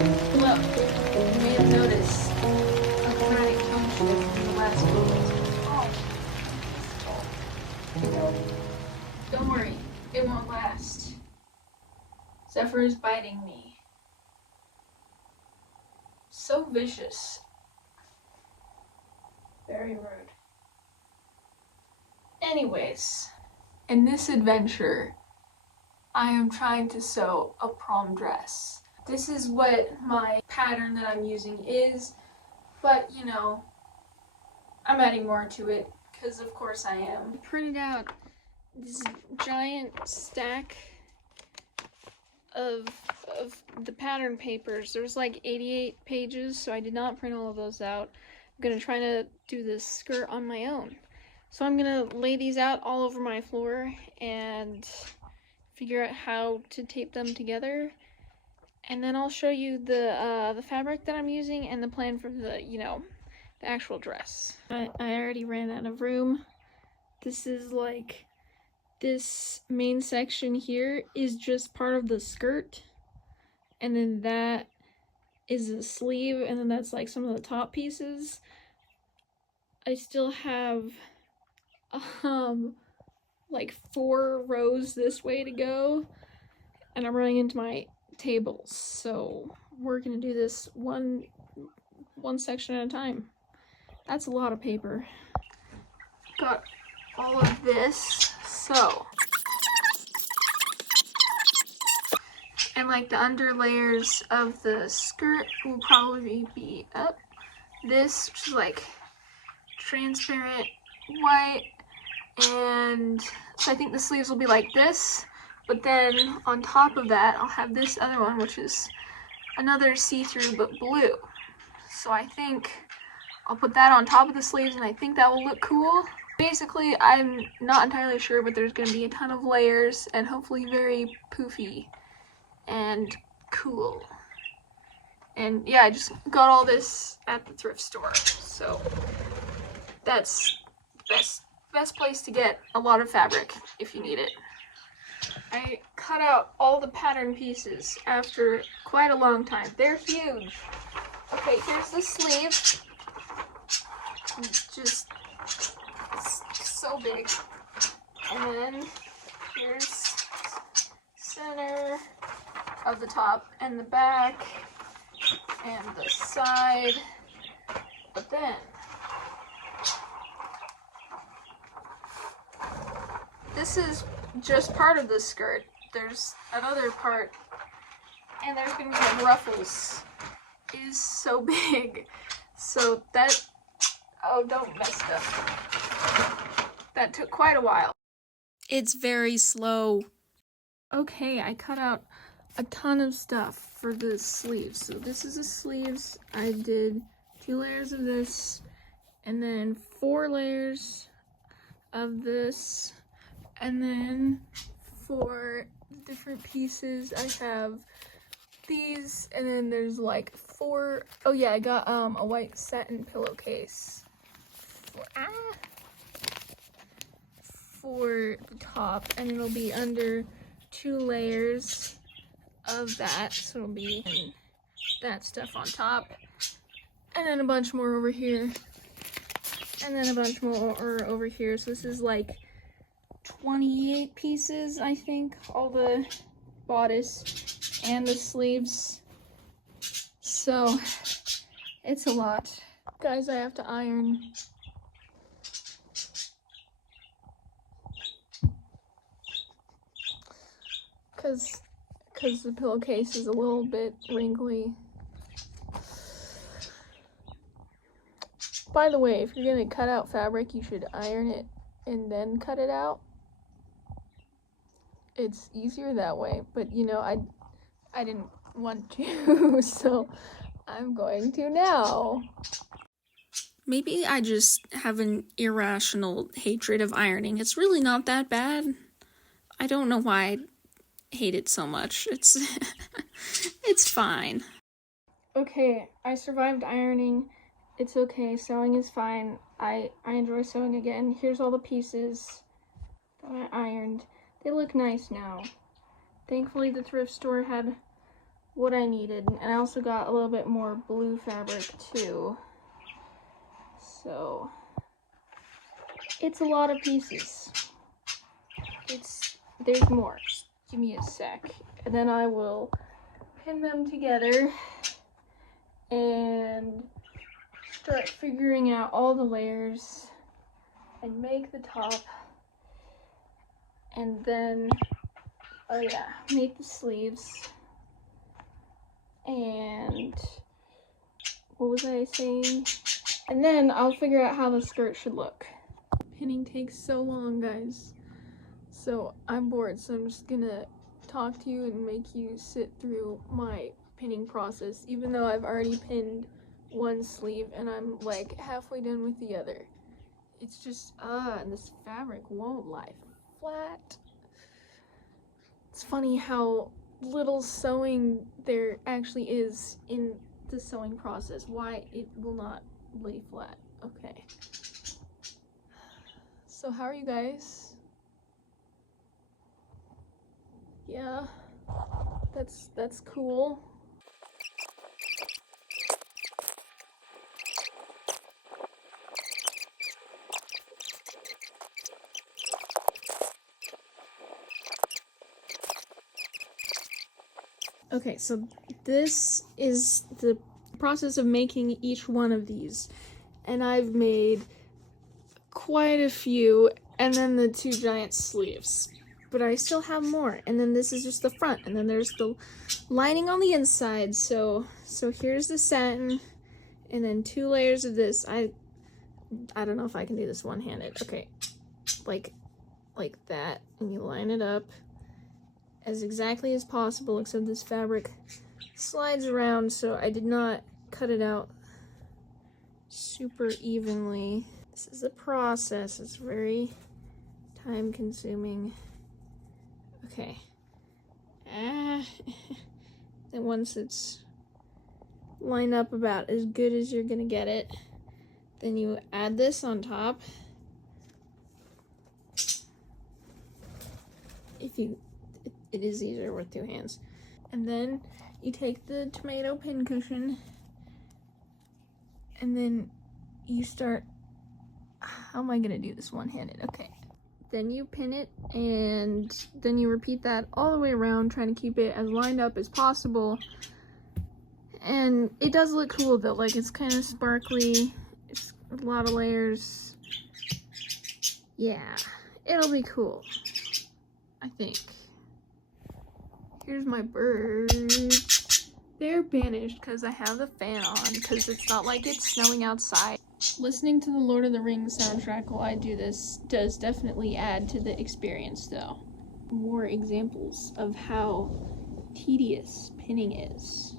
Well, you may have noticed a dramatic tone shift from the last photos. Oh, don't worry, it won't last. Zephyr is biting me. So vicious. Very rude. Anyways, in this adventure, I am trying to sew a prom dress. This is what my pattern that I'm using is, but you know, I'm adding more to it, because of course I am. I printed out this giant stack of the pattern papers. There's like 88 pages, so I did not print all of those out. I'm gonna try to do this skirt on my own. So I'm gonna lay these out all over my floor and figure out how to tape them together. And then I'll show you the fabric that I'm using and the plan for the, you know, the actual dress. I already ran out of room. This is like, this main section here is just part of the skirt, and then that is the sleeve, and then that's like some of the top pieces. I still have like 4 rows this way to go, and I'm running into my tables, so we're gonna do this one section at a time. That's a lot of paper. Got all of this, so, and like the under layers of the skirt will probably be up this, which is like transparent white, and so I think the sleeves will be like this, but then on top of that I'll have this other one, which is another see-through but blue. So I think I'll put that on top of the sleeves, and I think that will look cool. Basically, I'm not entirely sure, but there's going to be a ton of layers and hopefully very poofy and cool. And yeah, I just got all this at the thrift store, so that's the best place to get a lot of fabric if you need it. I cut out all the pattern pieces after quite a long time. They're huge. Okay, here's the sleeve. Just so big. And then here's center of the top and the back and the side. But then this is just part of the skirt. There's another part, and there's gonna be like ruffles. It is so big. So that, oh, don't mess it up. That took quite a while. It's very slow. Okay, I cut out a ton of stuff for the sleeves. So this is the sleeves. I did 2 layers of this, and then 4 layers of this, and then for different pieces I have these, and then there's like 4, oh yeah, I got a white satin pillowcase for the top, and it'll be under 2 layers of that, so it'll be that stuff on top, and then a bunch more over here, and then a bunch more over here. So this is like 28 pieces, I think, all the bodice and the sleeves, so it's a lot. Guys, I have to iron. Because the pillowcase is a little bit wrinkly. By the way, if you're gonna cut out fabric, you should iron it and then cut it out. It's easier that way, but you know, I didn't want to, so I'm going to now. Maybe I just have an irrational hatred of ironing. It's really not that bad. I don't know why I hate it so much. It's it's fine. Okay, I survived ironing. It's okay, sewing is fine. I enjoy sewing again. Here's all the pieces that I ironed. They look nice now. Thankfully the thrift store had what I needed. And I also got a little bit more blue fabric too. So it's a lot of pieces. There's more. Just give me a sec. And then I will pin them together and start figuring out all the layers and make the top. And then, oh yeah, make the sleeves. And what was I saying? And then I'll figure out how the skirt should look. Pinning takes so long, guys. So I'm bored, so I'm just gonna talk to you and make you sit through my pinning process, even though I've already pinned one sleeve and I'm like halfway done with the other. It's just, and this fabric won't lie flat. It's funny how little sewing there actually is in the sewing process, why it will not lay flat. Okay. So how are you guys? Yeah, that's cool. Okay, so this is the process of making each one of these, and I've made quite a few, and then the two giant sleeves, but I still have more. And then this is just the front, and then there's the lining on the inside. So here's the satin, and then 2 layers of this. I don't know if I can do this one-handed. Okay, like that, and you line it up as exactly as possible, except this fabric slides around, so I did not cut it out super evenly. This is a process. It's very time consuming. Okay. Then once it's lined up about as good as you're gonna get it, then you add this on top. It is easier with 2 hands. And then you take the tomato pin cushion, and then you start, how am I gonna do this one-handed? Okay. Then you pin it, and then you repeat that all the way around, trying to keep it as lined up as possible. And it does look cool though, like it's kind of sparkly. It's a lot of layers. Yeah, it'll be cool, I think. Here's my birds. They're banished because I have the fan on, because it's not like it's snowing outside. Listening to the Lord of the Rings soundtrack while I do this does definitely add to the experience though. More examples of how tedious pinning is.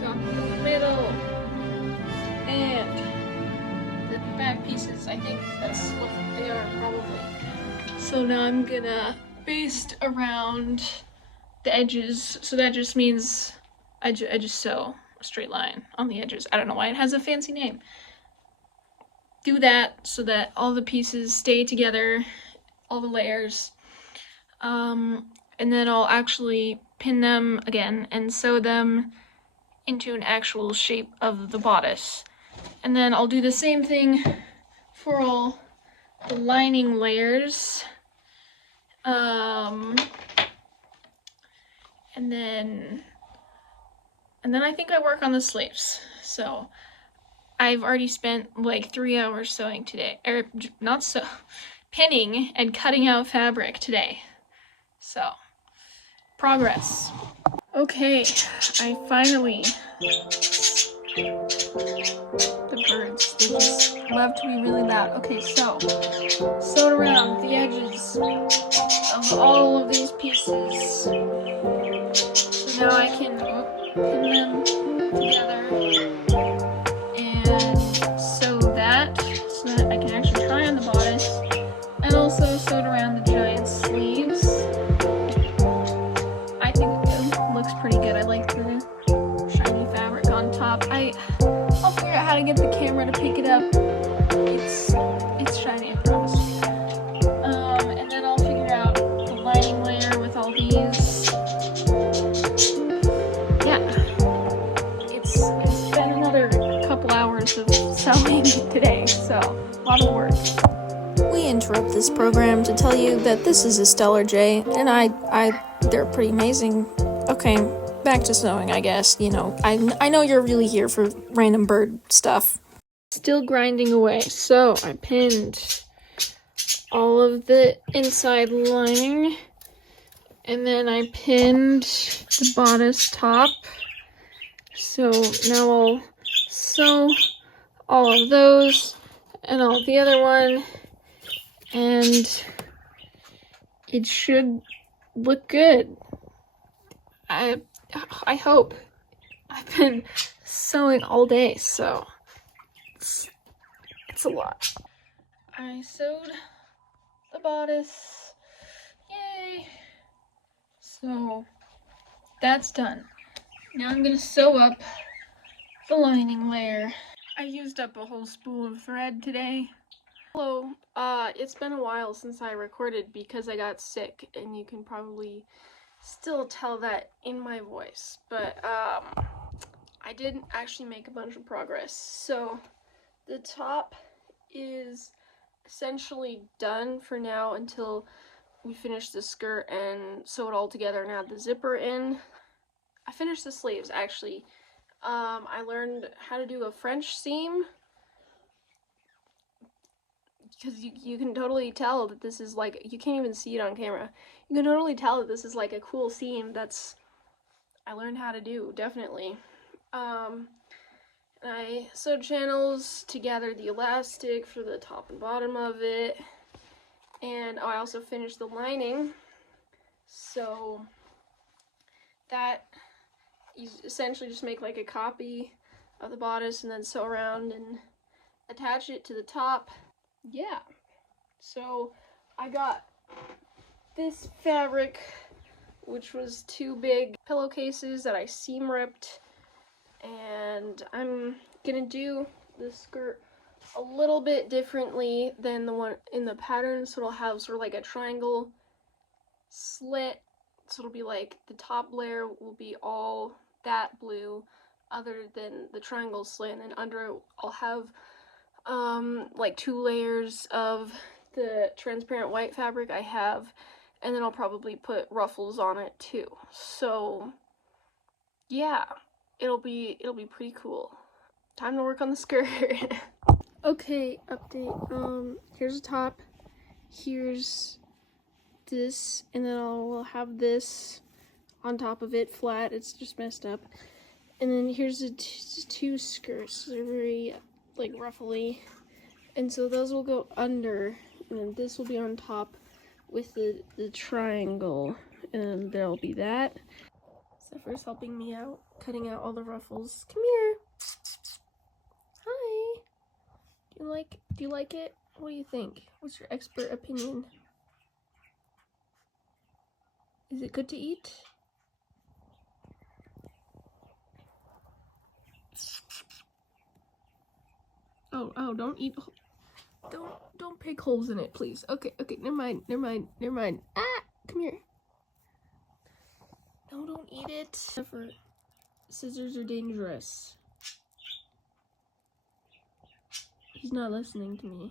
Got the middle and the back pieces. I think that's what they are probably. So now I'm gonna baste around the edges. So that just means I just sew a straight line on the edges. I don't know why it has a fancy name. Do that so that all the pieces stay together, all the layers. And then I'll actually pin them again and sew them into an actual shape of the bodice. And then I'll do the same thing for all the lining layers. And then I think I work on the sleeves. So I've already spent like 3 hours sewing today, or not so, pinning and cutting out fabric today. So, progress. Okay, I finally, the birds, they just love to be really loud. Okay, so, sewed around the edges of all of these pieces. So now I can pin them together and sew that so that I can actually try on the bodice. And also sewed around the giant sleeve. a lot of work. We interrupt this program to tell you that this is a Stellar J, and they're pretty amazing. Okay, back to sewing, I guess. You know, I know you're really here for random bird stuff. Still grinding away. So I pinned all of the inside lining, and then I pinned the bodice top. So now I'll sew all of those and all the other one, and it should look good. I hope. I've been sewing all day, so it's a lot. I sewed the bodice. Yay! So that's done. Now I'm gonna sew up the lining layer. I used up a whole spool of thread today. Hello, it's been a while since I recorded because I got sick, and you can probably still tell that in my voice, but I didn't actually make a bunch of progress. So the top is essentially done for now until we finish the skirt and sew it all together and add the zipper in. I finished the sleeves actually. I learned how to do a French seam because you can totally tell that this is like, you can't even see it on camera. You can totally tell that this is like a cool seam I learned how to do, definitely. I sewed channels to gather the elastic for the top and bottom of it, and I also finished the lining. So that you essentially just make like a copy of the bodice and then sew around and attach it to the top. Yeah, so I got this fabric, which was 2 big pillowcases that I seam ripped, and I'm gonna do the skirt a little bit differently than the one in the pattern, so it'll have sort of like a triangle slit, so it'll be like the top layer will be all that blue other than the triangle slit, and then under it I'll have like 2 layers of the transparent white fabric I have, and then I'll probably put ruffles on it too. So yeah, it'll be pretty cool. Time to work on the skirt. Okay, update. Here's the top. Here's this, and then I'll have this on top of it flat. It's just messed up. And then here's the 2 skirts. They're very like ruffly, and so those will go under, and then this will be on top with the triangle, and there'll be that. Zephyr's helping me out, cutting out all the ruffles. Come here. Hi. Do you like it? What do you think? What's your expert opinion? Is it good to eat? Oh, don't eat. Don't pick holes in it, please. Okay, never mind. Ah, come here. No, don't eat it. Scissors are dangerous. He's not listening to me.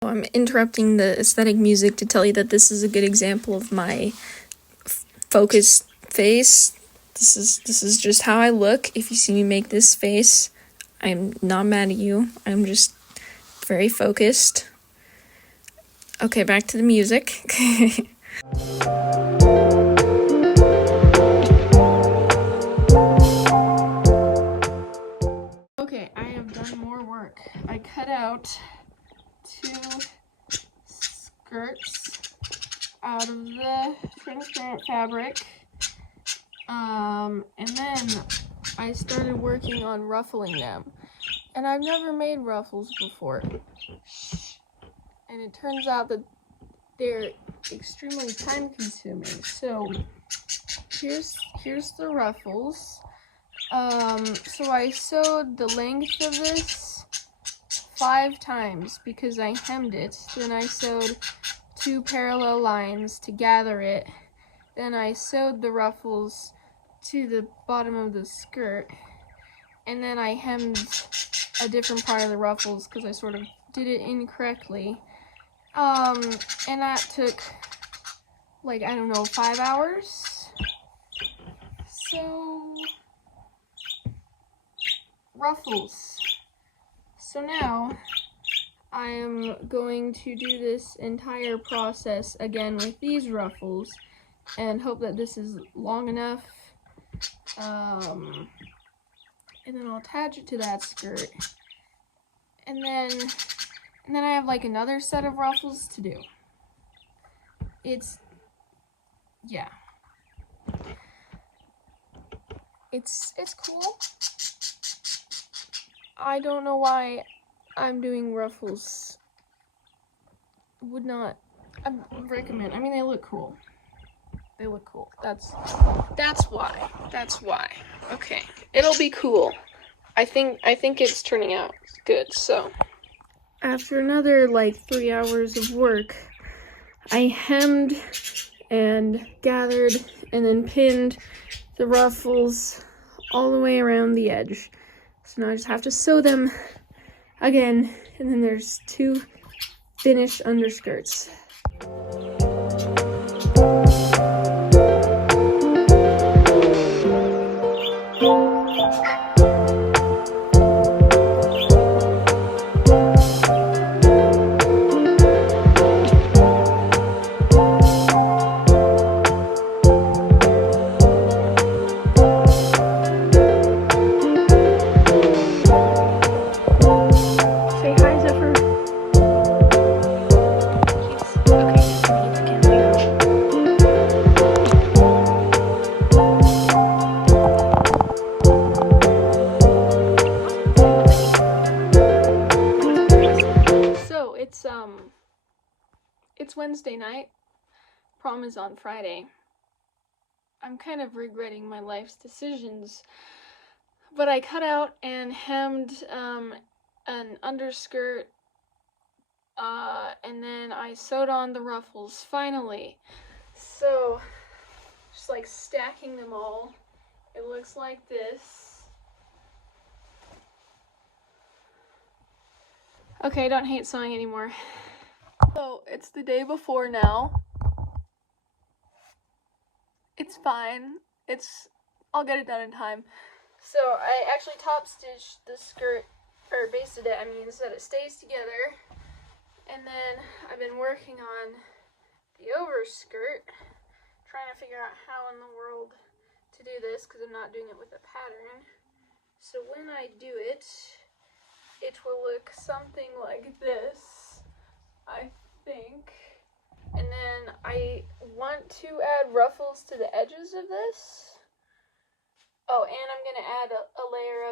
I'm interrupting the aesthetic music to tell you that this is a good example of my focused face. This is just how I look. If you see me make this face, I'm not mad at you. I'm just very focused. Okay, back to the music. Okay, I have done more work. I cut out 2 skirts out of the transparent fabric, and then I started working on ruffling them, and I've never made ruffles before, and it turns out that they're extremely time consuming. So here's the ruffles. So I sewed the length of this 5 times because I hemmed it. Then I sewed 2 parallel lines to gather it. Then I sewed the ruffles to the bottom of the skirt. And then I hemmed a different part of the ruffles because I sort of did it incorrectly. And that took, like, I don't know, 5 hours? So, ruffles. So now, I am going to do this entire process again with these ruffles and hope that this is long enough. And then I'll attach it to that skirt. And then I have like another set of ruffles to do. Yeah. It's cool. I don't know why I'm doing ruffles. I recommend. I mean, they look cool. They look cool. That's why. Okay. It'll be cool. I think it's turning out good, so. After another, like, 3 hours of work, I hemmed and gathered and then pinned the ruffles all the way around the edge. So now I just have to sew them again, and then there's 2 finished underskirts. It's Wednesday night. Prom is on Friday. I'm kind of regretting my life's decisions, but I cut out and hemmed an underskirt, and then I sewed on the ruffles finally. So, just like stacking them all, it looks like this. Okay, I don't hate sewing anymore. So, it's the day before now. It's fine. I'll get it done in time. So, I actually top stitched the skirt, or basted it, so that it stays together. And then, I've been working on the overskirt, trying to figure out how in the world to do this, because I'm not doing it with a pattern. So, when I do it, it will look something like this, I think. And then I want to add ruffles to the edges of this. Oh, and I'm gonna add a layer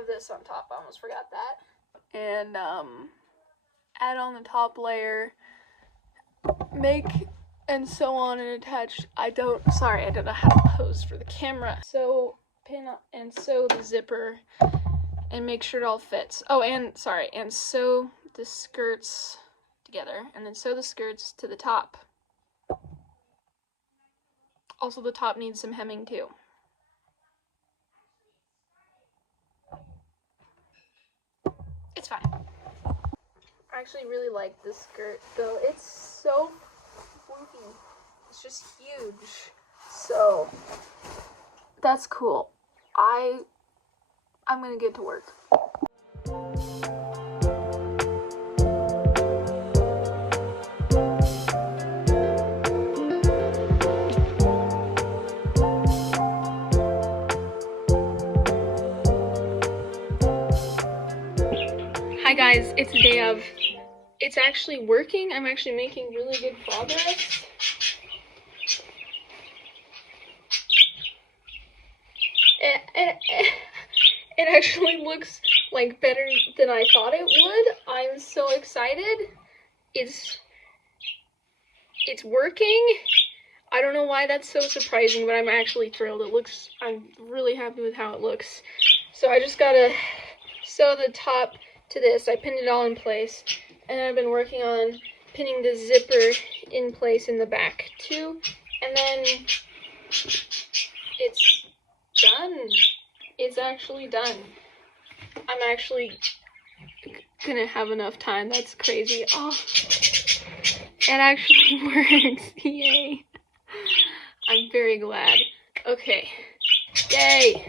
of this on top. I almost forgot that. And add on the top layer, make and sew on and attach. I don't know how to pose for the camera. So pin and sew the zipper and make sure it all fits. Oh, and sew the skirts together, and then sew the skirts to the top. Also, the top needs some hemming too. It's fine. I actually really like this skirt though. It's so floofy. It's just huge. So that's cool. I'm gonna get to work. Hi guys, it's the day of. It's actually working. I'm actually making really good progress. It actually looks like better than I thought it would. I'm so excited. It's it's working. I don't know why that's so surprising, but I'm actually thrilled. I'm really happy with how it looks. So I just gotta sew the top to this. I pinned it all in place, and I've been working on pinning the zipper in place in the back too. And then it's done. It's actually done. I'm actually gonna have enough time. That's crazy. Oh, it actually works. Yay. I'm very glad. Okay. Yay.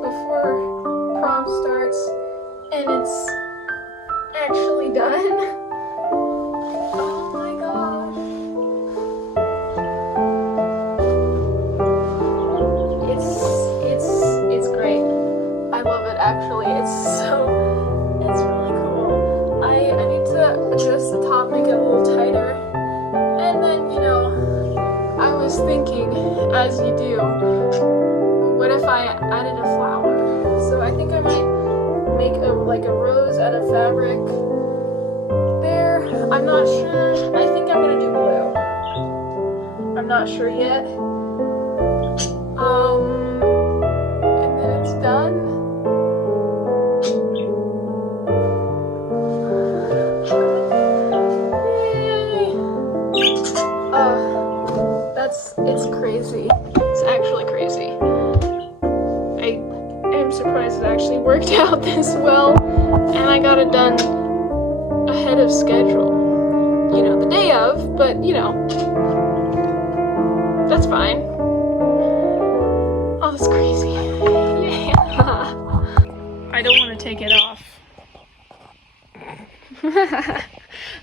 Before prom starts, and it's actually done. Oh my gosh. It's great. I love it actually. It's really cool. I need to adjust the top, make it a little tighter. And then, I was thinking, as you do, what if I added a flower? So I think I might make a rose out of fabric there. I'm not sure. I think I'm gonna do blue. I'm not sure yet. And then it's done. Yay! It's crazy. It's actually crazy. I'm surprised it actually worked out this well, and I got it done ahead of schedule. The day of, but that's fine. Oh, that's crazy. Yeah. I don't want to take it off.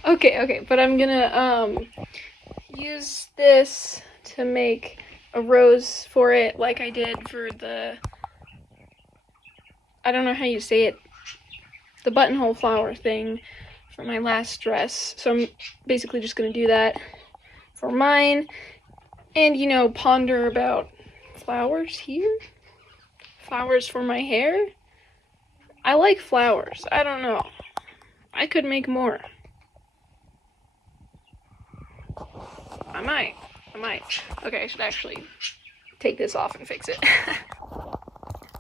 Okay, but I'm gonna use this to make a rose for it, like I did for the, I don't know how you say it, the buttonhole flower thing for my last dress. So I'm basically just gonna do that for mine, and ponder about flowers here, flowers for my hair. I like flowers. I don't know, I could make more. I might. Okay, I should actually take this off and fix it.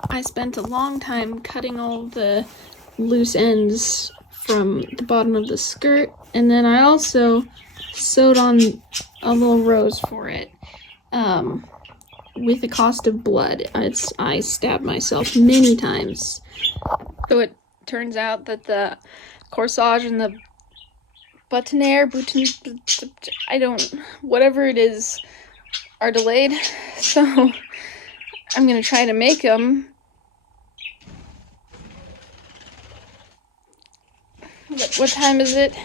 I spent a long time cutting all the loose ends from the bottom of the skirt, and then I also sewed on a little rose for it with the cost of blood. I stabbed myself many times. So it turns out that the corsage and the whatever it is, are delayed, so I'm gonna try to make them. What time is it?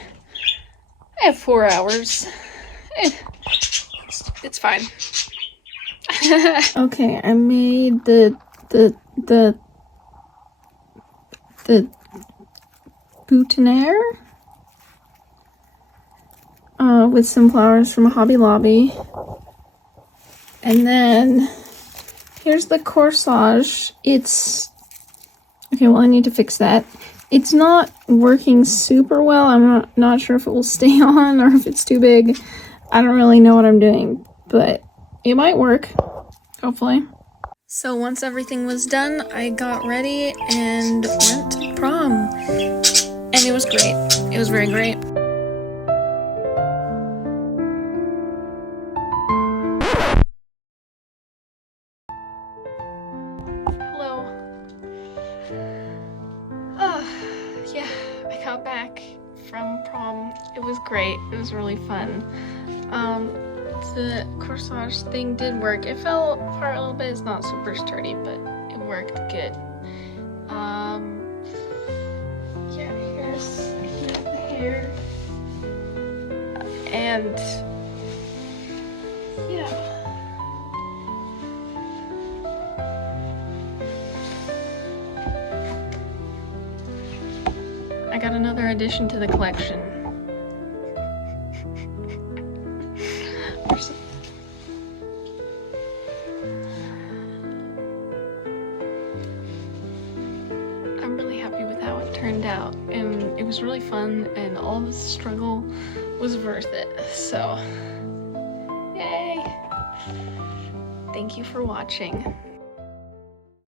I have 4 hours. It's fine. Okay, I made the boutonniere with some flowers from Hobby Lobby. And then here's the corsage. It's okay, well, I need to fix that. It's not working super well. I'm not sure if it will stay on or if it's too big. I don't really know what I'm doing, but it might work, hopefully. So once everything was done, I got ready and went to prom. And it was great. It was very great. Yeah, I got back from prom. It was great. It was really fun. The corsage thing did work. It fell apart a little bit. It's not super sturdy, but it worked good. Yeah, here's the hair. And yeah. I got another addition to the collection. I'm really happy with how it turned out, and it was really fun, and all the struggle was worth it. So, yay! Thank you for watching.